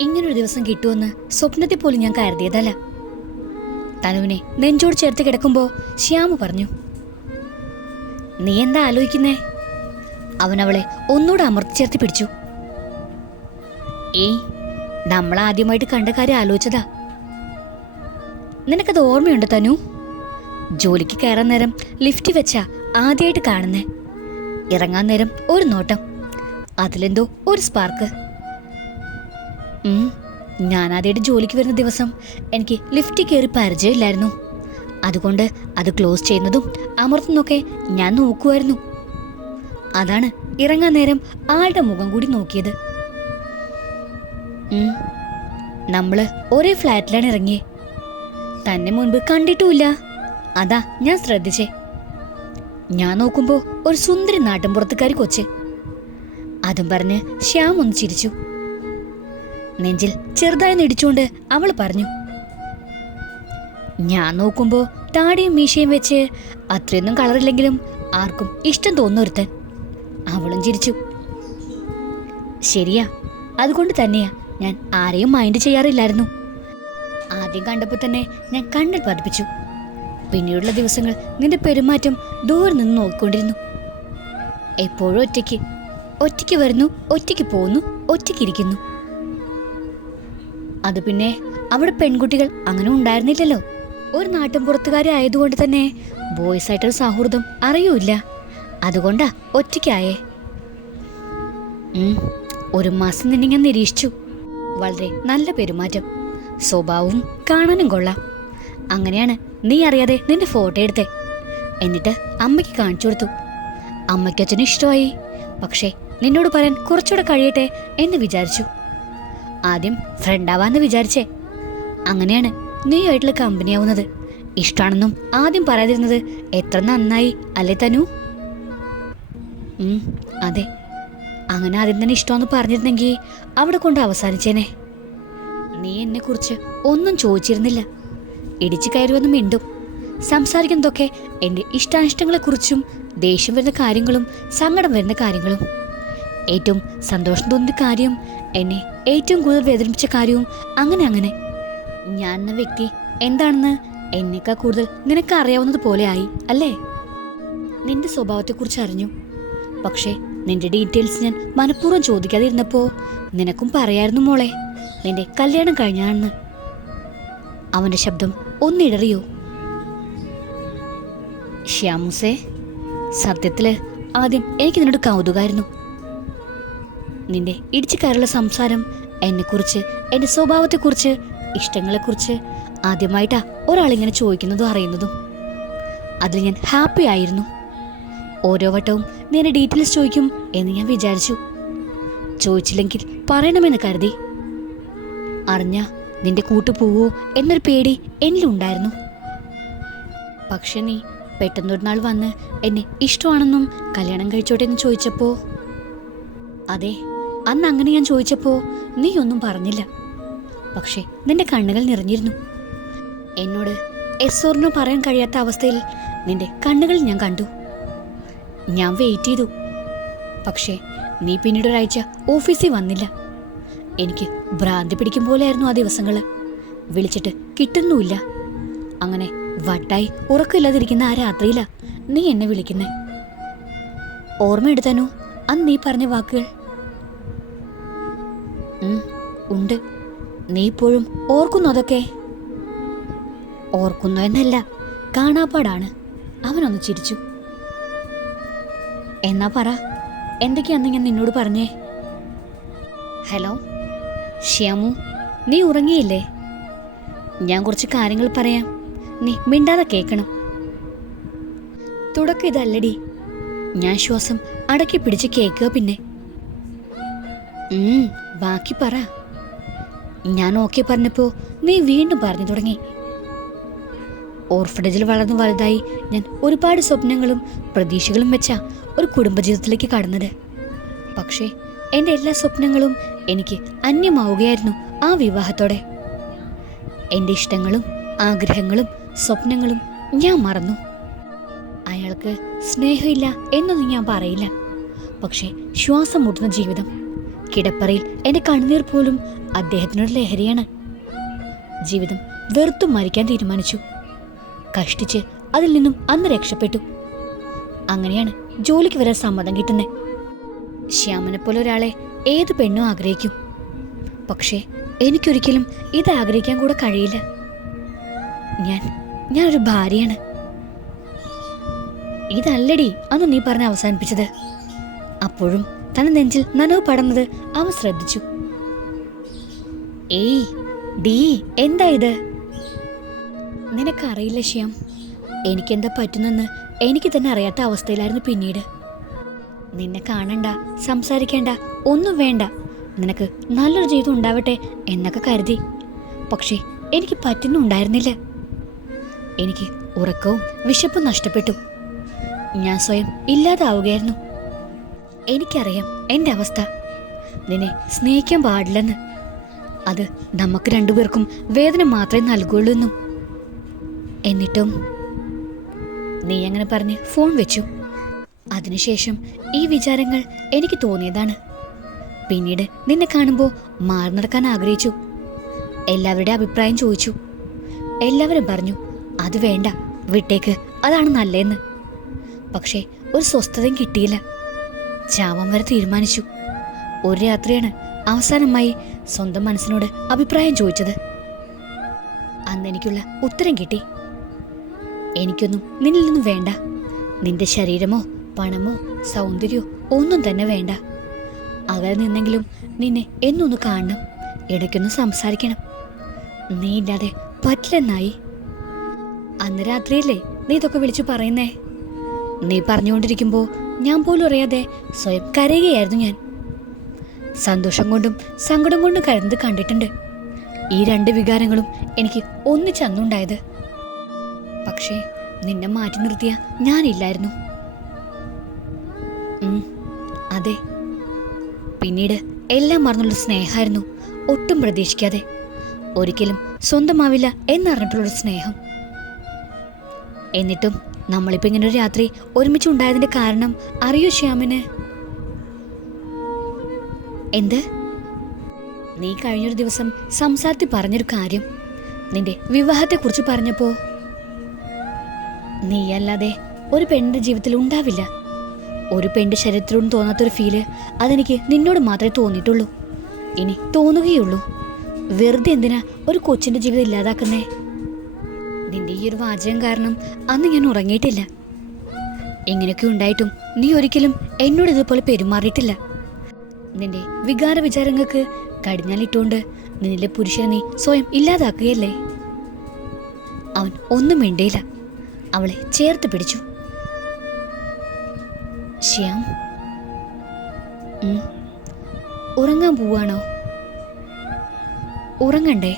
ഇങ്ങനൊരു ദിവസം കിട്ടുമെന്ന് സ്വപ്നത്തിൽ പോലും ഞാൻ കരുതിയതല്ല. തനുവിനെ നെഞ്ചോട് ചേർത്ത് കിടക്കുമ്പോൾ ശ്യാമു പറഞ്ഞു നീ എന്താ ആലോചിക്കുന്നേ? അവൻ അവളെ ഒന്നുകൂടെ അമർത്തി ചേർത്ത് പിടിച്ചു. ഏയ് നമ്മൾ ആദ്യമായിട്ട് കണ്ട കാര്യം ആലോചിച്ചതാ. നിനക്കത് ഓർമ്മയുണ്ട് തനു? ജോലിക്ക് കയറാൻ നേരം ലിഫ്റ്റ് വെച്ച ആദ്യമായിട്ട് കാണുന്നേ. ഇറങ്ങാൻ നേരം ഒരു നോട്ടം അതിലെന്തോ ഒരു സ്പാർക്ക്. ആദ്യമായിട്ട് ജോലിക്ക് വരുന്ന ദിവസം എനിക്ക് ലിഫ്റ്റിൽ കയറി പരിചയമില്ലായിരുന്നു. അതുകൊണ്ട് അത് ക്ലോസ് ചെയ്യുന്നതും അമർത്തുന്നൊക്കെ ഞാൻ നോക്കുമായിരുന്നു അതാണ് ഇറങ്ങാൻ നേരം ആളുടെ മുഖം കൂടി നോക്കിയത്. നമ്മൾ ഒരേ ഫ്ലാറ്റിലാണ് ഇറങ്ങിയേ. തന്നെ മുൻപ് കണ്ടിട്ടുമില്ല. അതാ ഞാൻ ശ്രദ്ധിച്ചേ. ഞാൻ നോക്കുമ്പോ ഒരു സുന്ദരി നാട്ടിൻപുറത്തുകാരി കൊച്ച്. അതും പറഞ്ഞ് ശ്യാം ഒന്ന് ചിരിച്ചു. നെഞ്ചിൽ ചെറുതായി നിടിച്ചുകൊണ്ട് അവൾ പറഞ്ഞു ഞാൻ നോക്കുമ്പോ താടിയും മീശയും വെച്ച് അത്രയൊന്നും കളറില്ലെങ്കിലും ആർക്കും ഇഷ്ടം തോന്നൊരുത്തൻ അവളും ചിരിച്ചു ശരിയാ അതുകൊണ്ട് തന്നെയാ ഞാൻ ആരെയും മൈൻഡ് ചെയ്യാറില്ലായിരുന്നു. ആദ്യം കണ്ടപ്പോൾ തന്നെ ഞാൻ കണ്ണിൽ പതിപ്പിച്ചു. പിന്നീടുള്ള ദിവസങ്ങൾ നിന്റെ പെരുമാറ്റം ദൂരെ നിന്ന് നോക്കിക്കൊണ്ടിരുന്നു. എപ്പോഴും ഒറ്റയ്ക്ക് ഒറ്റയ്ക്ക് വരുന്നു ഒറ്റയ്ക്ക് പോകുന്നു ഒറ്റയ്ക്ക് ഇരിക്കുന്നു. അത് പിന്നെ അവിടെ പെൺകുട്ടികൾ അങ്ങനെ ഉണ്ടായിരുന്നില്ലല്ലോ. ഒരു നാട്ടിൻ പുറത്തുകാരി ആയതുകൊണ്ട് തന്നെ ബോയ്സ് ആയിട്ടൊരു സൗഹൃദം അറിയൂല അതുകൊണ്ടാ ഒറ്റയ്ക്കായേ. ഒരു മാസം നിന്നെ ഞാൻ നിരീക്ഷിച്ചു. വളരെ നല്ല പെരുമാറ്റം. സ്വഭാവവും കാണാനും കൊള്ളാം. അങ്ങനെയാണ് നീ അറിയാതെ നിന്റെ ഫോട്ടോ എടുത്തേ. എന്നിട്ട് അമ്മയ്ക്ക് കാണിച്ചു കൊടുത്തു. അമ്മയ്ക്ക് അച്ഛനും ഇഷ്ടമായി. പക്ഷേ നിന്നോട് പറയാൻ കുറച്ചുകൂടെ കഴിയട്ടെ എന്ന് വിചാരിച്ചു. ആദ്യം ഫ്രണ്ടാവാന്ന് വിചാരിച്ചേ. അങ്ങനെയാണ് നീയായിട്ടുള്ള കമ്പനി ആവുന്നത്. ഇഷ്ടാണെന്നും ആദ്യം പറയാതിരുന്നത് എത്ര നന്നായി അല്ലേ തനു? അതെ. അങ്ങനെ ആദ്യം തന്നെ ഇഷ്ടമെന്ന് പറഞ്ഞിരുന്നെങ്കിൽ അവിടെ കൊണ്ട് അവസാനിച്ചേനെ. നീ എന്നെ കുറിച്ച് ഒന്നും ചോദിച്ചിരുന്നില്ല. ഇടിച്ചു കയറി വന്ന് മിണ്ടും. സംസാരിക്കുന്നതൊക്കെ എന്റെ ഇഷ്ടാനിഷ്ടങ്ങളെക്കുറിച്ചും ദേഷ്യം വരുന്ന കാര്യങ്ങളും സങ്കടം വരുന്ന കാര്യങ്ങളും. ഏറ്റവും സന്തോഷം തോന്നിയ കാര്യം എന്നെ ഏറ്റവും കൂടുതൽ വേദനിപ്പിച്ച കാര്യവും അങ്ങനെ അങ്ങനെ. ഞാൻ എന്ന വ്യക്തി എന്താണെന്ന് എന്നേക്കാൾ കൂടുതൽ നിനക്ക് അറിയാവുന്നത് പോലെ ആയി അല്ലേ? നിന്റെ സ്വഭാവത്തെക്കുറിച്ച് അറിഞ്ഞു. പക്ഷേ നിന്റെ ഡീറ്റെയിൽസ് ഞാൻ മനഃപൂർവം ചോദിക്കാതിരുന്നപ്പോ നിനക്കും പറയായിരുന്നു മോളെ നിന്റെ കല്യാണം കഴിഞ്ഞാണെന്ന്. അവന്റെ ശബ്ദം ഒന്നിടറിയോ ശ്യാമുസേ സത്യത്തിൽ ആദ്യം എനിക്ക് നിന്നോട് കൗതുകായിരുന്നു. നിന്റെ ഇടിച്ചു കയറുള്ള സംസാരം എന്നെക്കുറിച്ച് എന്റെ സ്വഭാവത്തെക്കുറിച്ച് ഇഷ്ടങ്ങളെക്കുറിച്ച് ആദ്യമായിട്ടാ ഒരാളിങ്ങനെ ചോദിക്കുന്നതും അറിയുന്നതും. അതിൽ ഞാൻ ഹാപ്പി ആയിരുന്നു. ഓരോ വട്ടവും നീ ഡീറ്റെയിൽസ് ചോദിക്കും എന്ന് ഞാൻ വിചാരിച്ചു. ചോദിച്ചില്ലെങ്കിൽ പറയണമെന്ന് കരുതി. അറിഞ്ഞ നിന്റെ കൂട്ടു പോവോ എന്നൊരു പേടി എന്നിലുണ്ടായിരുന്നു. പക്ഷെ നീ പെട്ടെന്നൊരു നാൾ വന്ന് എന്നെ ഇഷ്ടമാണെന്നും കല്യാണം കഴിച്ചോട്ടെ എന്ന് ചോദിച്ചപ്പോ അതെ അന്ന് അങ്ങനെ ഞാൻ ചോദിച്ചപ്പോ നീ ഒന്നും പറഞ്ഞില്ല. പക്ഷേ നിന്റെ കണ്ണുകൾ നിറഞ്ഞിരുന്നു. എന്നോട് എസ്സോറിനോ പറയാൻ കഴിയാത്ത അവസ്ഥയിൽ നിന്റെ കണ്ണുകൾ ഞാൻ കണ്ടു. ഞാൻ വെയിറ്റ് ചെയ്തു. പക്ഷേ നീ പിന്നീട് ഒരാഴ്ച ഓഫീസിൽ വന്നില്ല. എനിക്ക് ഭ്രാന്തി പിടിക്കും പോലെയായിരുന്നു ആ ദിവസങ്ങൾ വിളിച്ചിട്ട് കിട്ടുന്നുമില്ല. അങ്ങനെ വട്ടായി ഉറക്കമില്ലാതിരിക്കുന്ന ആ രാത്രിയിലാ നീ എന്നെ വിളിക്കുന്നേ. ഓർമ്മയെടുത്താനോ അന്ന് നീ പറഞ്ഞ വാക്കുകൾ ഉണ്ട്. നീ ഇപ്പോഴും ഓർക്കുന്നു അതൊക്കെ? ഓർക്കുന്നു എന്നല്ല കാണാപ്പാടാണ്. അവനൊന്ന് ചിരിച്ചു. എന്നാ പറ എന്തൊക്കെയാന്ന് ഞാൻ നിന്നോട് പറഞ്ഞേ? ഹലോ ശ്യാമു നീ ഉറങ്ങിയില്ലേ? ഞാൻ കുറച്ച് കാര്യങ്ങൾ പറയാം. നീ മിണ്ടാതെ കേൾക്കണം. തുടക്കം ഇതല്ലടി. ഞാൻ ശ്വാസം അടക്കി പിടിച്ച് കേൾക്കുക പിന്നെ. ബാക്കി പറ. ഞാൻ ഓക്കെ പറഞ്ഞപ്പോ നീ വീണ്ടും പറഞ്ഞു തുടങ്ങി. ഓർഫനേജിൽ വളർന്നു വലുതായി ഞാൻ ഒരുപാട് സ്വപ്നങ്ങളും പ്രതീക്ഷകളും വെച്ച ഒരു കുടുംബജീവിതത്തിലേക്ക് കടന്നത്. പക്ഷേ എന്റെ എല്ലാ സ്വപ്നങ്ങളും എനിക്ക് അന്യമാവുകയായിരുന്നു ആ വിവാഹത്തോടെ. എന്റെ ഇഷ്ടങ്ങളും ആഗ്രഹങ്ങളും സ്വപ്നങ്ങളും ഞാൻ മറന്നു. അയാൾക്ക് സ്നേഹമില്ല എന്നൊന്നും ഞാൻ പറയില്ല. പക്ഷേ ശ്വാസം മുട്ടുന്ന ജീവിതം കിടപ്പറയിൽ എന്റെ കണ്ണുനീർ പോലും അദ്ദേഹത്തിനൊരു ലഹരിയാണ്. ജീവിതം വെറുത്തും മരിക്കാൻ തീരുമാനിച്ചു. കഷ്ടിച്ച് അതിൽ നിന്നും അന്ന് രക്ഷപ്പെട്ടു. അങ്ങനെയാണ് ജോലിക്ക് വരാൻ സമ്മതം കിട്ടുന്നത് ശ്യാമനെ പോലെ ഒരാളെ ഏത് പെണ്ണും ആഗ്രഹിക്കും. പക്ഷേ എനിക്കൊരിക്കലും ഇത് ആഗ്രഹിക്കാൻ കൂടെ കഴിയില്ല. ഞാൻ ഞാനൊരു ഭാര്യയാണ്. ഇതല്ലടി അന്ന് നീ പറഞ്ഞ് അവസാനിപ്പിച്ചത്. അപ്പോഴും തന്റെ നെഞ്ചിൽ നനവ് പടന്നത് അവൻ ശ്രദ്ധിച്ചു. ഏയ് ഡീ എന്താ ഇത്? നിനക്കറിയില്ല ശ്യാം. എനിക്കെന്താ പറ്റുന്നെന്ന് എനിക്ക് തന്നെ അറിയാത്ത അവസ്ഥയിലായിരുന്നു പിന്നീട്. നിന്നെ കാണണ്ട സംസാരിക്കേണ്ട ഒന്നും വേണ്ട. നിനക്ക് നല്ലൊരു ജീവിതം ഉണ്ടാവട്ടെ എന്നൊക്കെ കരുതി. പക്ഷേ എനിക്ക് പറ്റുന്നുണ്ടായിരുന്നില്ല എനിക്ക് ഉറക്കവും വിശപ്പും നഷ്ടപ്പെട്ടു. ഞാൻ സ്വയം ഇല്ലാതാവുകയായിരുന്നു. എനിക്കറിയാം. എന്റെ അവസ്ഥ. നിന്നെ സ്നേഹിക്കാൻ പാടില്ലെന്ന്. അത് നമുക്ക് രണ്ടുപേർക്കും വേദന മാത്രമേ നൽകുള്ളൂ എന്നും എന്നിട്ടും നീ അങ്ങനെ പറഞ്ഞ് ഫോൺ വെച്ചു. അതിനുശേഷം ഈ വിചാരങ്ങൾ എനിക്ക് തോന്നിയതാണ്. പിന്നീട് നിന്നെ കാണുമ്പോൾ മാറി നടക്കാൻ ആഗ്രഹിച്ചു. എല്ലാവരുടെ അഭിപ്രായം ചോദിച്ചു. എല്ലാവരും പറഞ്ഞു അത് വേണ്ട വിട്ടേക്ക്. അതാണ് നല്ലതെന്ന്. പക്ഷേ ഒരു സ്വസ്ഥതയും കിട്ടിയില്ല. ചാവാൻ വരെ തീരുമാനിച്ചു. ഒരു രാത്രിയാണ് അവസാനമായി സ്വന്തം മനസ്സിനോട് അഭിപ്രായം ചോദിച്ചത്. അന്ന് എനിക്കുള്ള ഉത്തരം കിട്ടി. എനിക്കൊന്നും നിന്നിൽ നിന്നും വേണ്ട. നിന്റെ ശരീരമോ പണമോ സൗന്ദര്യമോ ഒന്നും തന്നെ വേണ്ട. അകലെ നിന്നെങ്കിലും നിന്നെ എന്നൊന്ന് കാണണം. ഇടയ്ക്കൊന്ന് സംസാരിക്കണം. നീ ഇല്ലാതെ പറ്റില്ലെന്നായി. അന്ന് രാത്രിയല്ലേ നീ ഇതൊക്കെ വിളിച്ചു പറയുന്നേ? നീ പറഞ്ഞുകൊണ്ടിരിക്കുമ്പോൾ ഞാൻ പോലും അറിയാതെ സ്വയം കരയുകയായിരുന്നു ഞാൻ. സന്തോഷം കൊണ്ടും സങ്കടം കൊണ്ടും കരുന്നത് കണ്ടിട്ടുണ്ട്. ഈ രണ്ട് വികാരങ്ങളും എനിക്ക് ഒന്നിച്ചന്നുണ്ടായത് പക്ഷേ നിന്നെ മാറ്റി നിർത്തിയ ഞാനില്ലായിരുന്നു അതെ. പിന്നീട് എല്ലാം മറന്നുള്ള സ്നേഹമായിരുന്നു ഒട്ടും പ്രതീക്ഷിക്കാതെ. ഒരിക്കലും സ്വന്തമാവില്ല എന്നറിഞ്ഞിട്ടുള്ളൊരു സ്നേഹം. എന്നിട്ടും നമ്മളിപ്പോ ഇങ്ങനെ ഒരു രാത്രി ഒരുമിച്ച് ഉണ്ടായതിന്റെ കാരണം അറിയോ ശ്യാമിന്? എന്ത്? നീ കഴിഞ്ഞൊരു ദിവസം സംസാരത്തിൽ പറഞ്ഞൊരു കാര്യം. നിന്റെ വിവാഹത്തെക്കുറിച്ച് പറഞ്ഞപ്പോ നീയല്ലാതെ ഒരു പെണ്ണിന്റെ ജീവിതത്തിൽ ഉണ്ടാവില്ല. ഒരു പെണ്ണിന്റെ ശരീരത്തിലൊന്നും തോന്നാത്തൊരു ഫീൽ അതെനിക്ക് നിന്നോട് മാത്രമേ തോന്നിയിട്ടുള്ളൂ. ഇനി തോന്നുകയുള്ളൂ. വെറുതെ എന്തിനാ ഒരു കൊച്ചിന്റെ ജീവിതം ഇല്ലാതാക്കുന്നേ? നിന്റെ ഈ ഒരു വാചകം കാരണം അന്ന് ഞാൻ ഉറങ്ങിയിട്ടില്ല. ഇങ്ങനെയൊക്കെ ഉണ്ടായിട്ടും നീ ഒരിക്കലും എന്നോട് ഇതുപോലെ പെരുമാറിയിട്ടില്ല. നിന്റെ വികാര വിചാരങ്ങൾക്ക് കടിഞ്ഞാലിട്ടുകൊണ്ട് നിന്നിലെ പുരുഷനെ നീ സ്വയം ഇല്ലാതാക്കുകയല്ലേ? അവൻ ഒന്നും മിണ്ടിയില്ല. അവളെ ചേർത്ത് പിടിച്ചു. ശ്യാം ഉറങ്ങാൻ പോവാണോ? ഉറങ്ങണ്ടേ?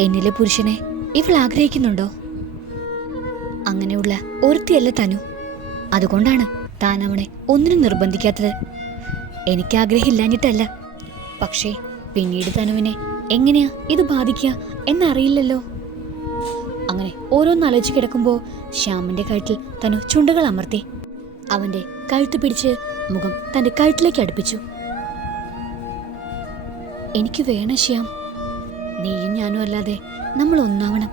എന്നിലെ പുരുഷനെ ഇവൾ ആഗ്രഹിക്കുന്നുണ്ടോ? അങ്ങനെയുള്ള ഒരുത്തിയല്ല തനു. അതുകൊണ്ടാണ് താൻ അവളെ ഒന്നിനും നിർബന്ധിക്കാത്തത്. എനിക്ക് ആഗ്രഹമില്ലാഞ്ഞിട്ടല്ല പക്ഷേ പിന്നീട് തനുവിനെ എങ്ങനെയാ ഇത് ബാധിക്കുക എന്നറിയില്ലല്ലോ. അങ്ങനെ ഓരോന്നാലോചിച്ച് കിടക്കുമ്പോൾ ശ്യാമിന്റെ കഴുത്തിൽ തനു ചുണ്ടുകൾ അമർത്തി. അവന്റെ കഴുത്ത് പിടിച്ച് മുഖം തന്റെ കഴുത്തിലേക്ക് അടുപ്പിച്ചു. എനിക്ക് വേണം ശ്യാം. നീയും ഞാനും അല്ലാതെ നമ്മൾ ഒന്നാവണം.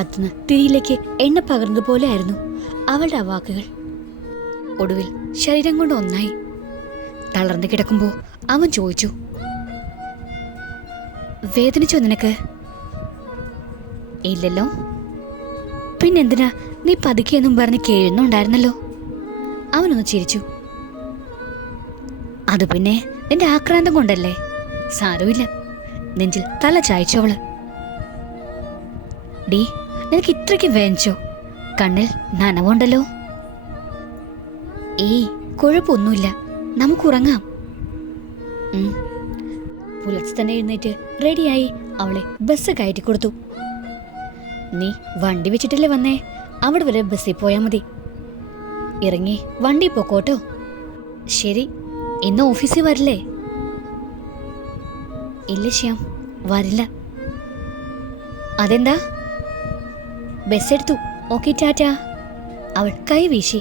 കത്തുന്ന തിരിയിലേക്ക് എണ്ണ പകർന്നതുപോലെ ആയിരുന്നു അവളുടെ ആ വാക്കുകൾ. ഒടുവിൽ ശരീരം കൊണ്ട് ഒന്നായി. തളർന്നു കിടക്കുമ്പോൾ അവൻ ചോദിച്ചു വേദനിച്ചോ നിനക്ക്? ഇല്ലല്ലോ. പിന്നെന്തിനാ നീ പതുക്കിയെന്നും പറഞ്ഞ് കേഴുന്നുണ്ടായിരുന്നല്ലോ? അവനൊന്ന് ചിരിച്ചു. അത് പിന്നെ നിന്റെ ആക്രാന്തം കൊണ്ടല്ലേ? സാരമില്ല. നെഞ്ചിൽ തല ചായച്ചു അവൾ. ഡീ നിനക്ക് ഇത്രയ്ക്ക് വേഞ്ചോ കണ്ണിൽ നനവുണ്ടല്ലോ. ഏയ് കുഴപ്പമൊന്നുമില്ല നമുക്ക് ഉറങ്ങാം. പുലർച്ചെ തന്നെ എഴുന്നേറ്റ് റെഡിയായി അവളെ ബസ് കയറ്റി കൊടുത്തു. നീ വണ്ടി വെച്ചിട്ടല്ലേ വന്നേ? അവിടെ വരെ ബസ്സിൽ പോയാൽ മതി. ഇറങ്ങി വണ്ടി പൊക്കോട്ടോ. ശരി ഇന്ന് ഓഫീസിൽ വരില്ലേ? ഇല്ല ശ്യാം വരില്ല. അതെന്താ? ബസ് എടുത്തു. Okay tata. അവൾ കൈ വീശി.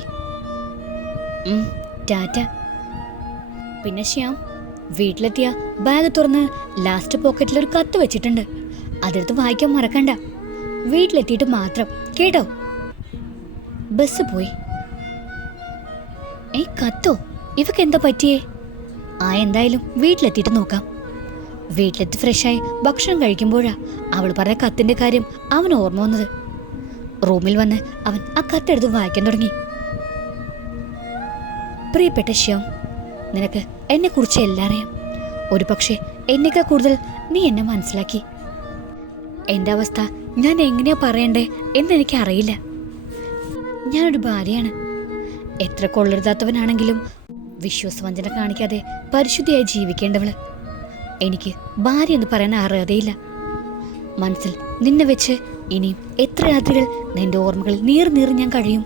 ടാറ്റ. പിന്നെ ശ്യാം വീട്ടിലെത്തിയ ബാഗ് തുറന്ന് ലാസ്റ്റ് പോക്കറ്റിൽ ഒരു കത്ത് വെച്ചിട്ടുണ്ട്. അതെടുത്ത് വായിക്കാൻ മറക്കണ്ട. വീട്ടിലെത്തിയിട്ട് മാത്രം കേട്ടോ? ബസ് പോയി. ഏ കത്തോ? ഇവക്ക് എന്താ പറ്റിയേ? ആ എന്തായാലും വീട്ടിലെത്തിയിട്ട് നോക്കാം. വീട്ടിലെത്തി ഫ്രഷായി ഭക്ഷണം കഴിക്കുമ്പോഴാ അവൾ പറഞ്ഞ കത്തിന്റെ കാര്യം അവൻ ഓർമ്മ വന്നത്. റൂമിൽ വന്ന് അവൻ ആ കത്തെടുത്ത് വായിക്കാൻ തുടങ്ങി. പ്രിയപ്പെട്ട ശ്യാം നിനക്ക് എന്നെക്കുറിച്ച് എല്ലാം അറിയാം. ഒരു പക്ഷേ എന്നേക്കാൾ കൂടുതൽ നീ എന്നെ മനസ്സിലാക്കി. എന്റെ അവസ്ഥ ഞാൻ എങ്ങനെയാ പറയണ്ടേ എന്നെനിക്ക് അറിയില്ല. ഞാനൊരു ഭാര്യയാണ്. എത്ര കൊള്ളരുതാത്തവനാണെങ്കിലും വിശ്വാസവഞ്ചന കാണിക്കാതെ പരിശുദ്ധിയായി ജീവിക്കേണ്ടവൾ. എനിക്ക് ഭാര്യ എന്ന് പറയാൻ അർഹതയില്ല മനസ്സിൽ നിന്നെ വെച്ച് ഇനിയും എത്ര രാത്രികൾ നിന്റെ ഓർമ്മകൾ നീർ നീർ ഞാൻ കഴിയും?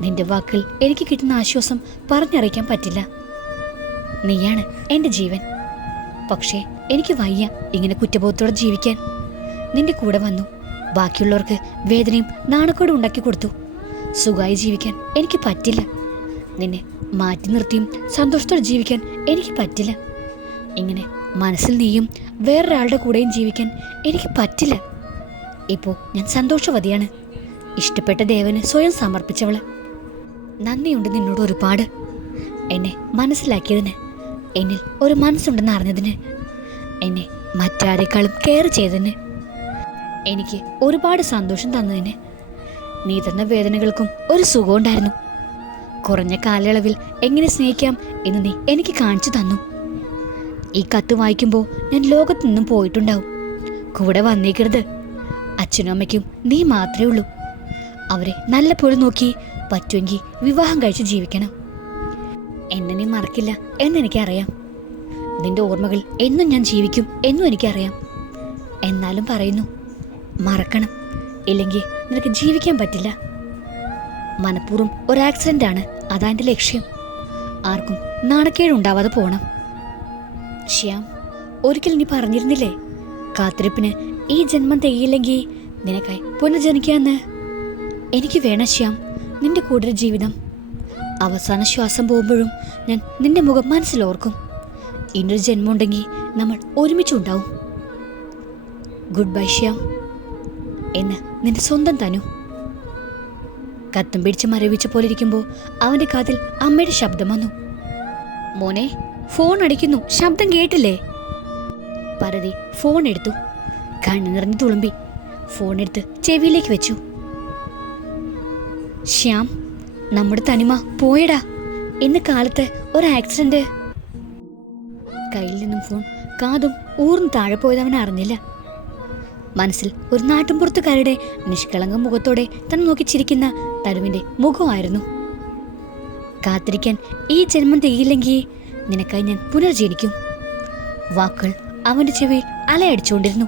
നിന്റെ വാക്കിൽ എനിക്ക് കിട്ടുന്ന ആശ്വാസം പറഞ്ഞറിയിക്കാൻ പറ്റില്ല. നീയാണ് എന്റെ ജീവൻ. പക്ഷേ എനിക്ക് വയ്യ ഇങ്ങനെ കുറ്റബോധത്തോടെ ജീവിക്കാൻ. നിന്റെ കൂടെ വന്നു. ബാക്കിയുള്ളവർക്ക് വേദനയും നാണക്കേടും ഉണ്ടാക്കി കൊടുത്തു. സുഖമായി ജീവിക്കാൻ എനിക്ക് പറ്റില്ല. നിന്നെ മാറ്റി നിർത്തിയും സന്തോഷത്തോടെ ജീവിക്കാൻ എനിക്ക് പറ്റില്ല. ഇങ്ങനെ മനസ്സിൽ നീയും വേറൊരാളുടെ കൂടെയും ജീവിക്കാൻ എനിക്ക് പറ്റില്ല. ഇപ്പോൾ ഞാൻ സന്തോഷവതിയാണ്. ഇഷ്ടപ്പെട്ട ദേവന് സ്വയം സമർപ്പിച്ചവൾ. നന്ദിയുണ്ട് നിന്നോട് ഒരുപാട്. എന്നെ മനസ്സിലാക്കിയതിന് എന്നിൽ ഒരു മനസ്സുണ്ടെന്ന് അറിഞ്ഞതിന് എന്നെ മറ്റാരെക്കാളും കെയർ ചെയ്തതിന് എനിക്ക് ഒരുപാട് സന്തോഷം തന്നതിന് നീ തന്ന വേദനകൾക്കും ഒരു സുഖമുണ്ടായിരുന്നു കുറഞ്ഞ കാലയളവിൽ എങ്ങനെ സ്നേഹിക്കാം എന്ന് നീ എനിക്ക് കാണിച്ചു തന്നു. ഈ കത്ത് വായിക്കുമ്പോൾ ഞാൻ ലോകത്തു നിന്നും പോയിട്ടുണ്ടാവും. കൂടെ വന്നേക്കരുത്. അച്ഛനും അമ്മയ്ക്കും നീ മാത്രമേ ഉള്ളൂ. അവരെ നല്ല പോലെ നോക്കി പറ്റുമെങ്കിൽ വിവാഹം കഴിച്ച് ജീവിക്കണം. എന്നെ നീ മറക്കില്ല എന്നെനിക്കറിയാം നിന്റെ ഓർമ്മകൾ എന്നും ഞാൻ ജീവിക്കും എന്നും എനിക്കറിയാം. എന്നാലും പറയുന്നു മറക്കണം. ഇല്ലെങ്കിൽ നിനക്ക് ജീവിക്കാൻ പറ്റില്ല. മനഃപൂർവം ഒരു ആക്സിഡന്റ് ആണ് അതാ എന്റെ ലക്ഷ്യം. ആർക്കും നാണക്കേടുണ്ടാവാതെ പോണം. ശ്യാം ഒരിക്കൽ നീ പറഞ്ഞിരുന്നില്ലേ? കാത്തിരിപ്പിന് ഈ ജന്മം തികയില്ലെങ്കിൽ നിനക്കായി പുനർജനിക്കാന്ന്? എനിക്ക് വേണം ശ്യാം നിന്റെ കൂടെ ജീവിതം. അവസാന ശ്വാസം പോകുമ്പോഴും ഞാൻ നിന്റെ മുഖം മനസ്സിലോർക്കും. ഇന്നൊരു ജന്മം ഉണ്ടെങ്കിൽ നമ്മൾ ഒരുമിച്ചുണ്ടാവും. Good bye Shyam. എന്ന് നിന്റെ സ്വന്തം തനു. കത്തും പിടിച്ച് മരവിച്ച പോലെ ഇരിക്കുമ്പോൾ അവന്റെ കാതിൽ അമ്മയുടെ ശബ്ദം വന്നു. മോനെ ഫോൺ അടിക്കുന്നു. ശബ്ദം കേട്ടില്ലേ? പരതി ഫോൺ എടുത്തു. കണ്ണു നിറഞ്ഞു തുളുമ്പി. ഫോൺ എടുത്ത് ചെവിയിലേക്ക് വെച്ചു. ശ്യാം നമ്മുടെ തനിമ പോയടാ. ഇന്ന് കാലത്ത് ഒരു ആക്സിഡന്റ്. കയ്യിൽ നിന്നും ഫോൺ കാതും ഊർന്ന് താഴെ പോയത് അവൻ അറിഞ്ഞില്ല. മനസ്സിൽ ഒരു നാട്ടിൻപുറത്തുകാരുടെ നിഷ്കളങ്ക മുഖത്തോടെ തന്നെ നോക്കി ചിരിക്കുന്ന മുഖമായിരുന്നു. കാത്തിരിക്കാൻ ഈ ജന്മം തികയില്ലെങ്കിൽ നിനക്കായി ഞാൻ പുനർജീവിക്കും. വാക്കുകൾ അവന്റെ ചെവിയിൽ അലയടിച്ചുകൊണ്ടിരുന്നു.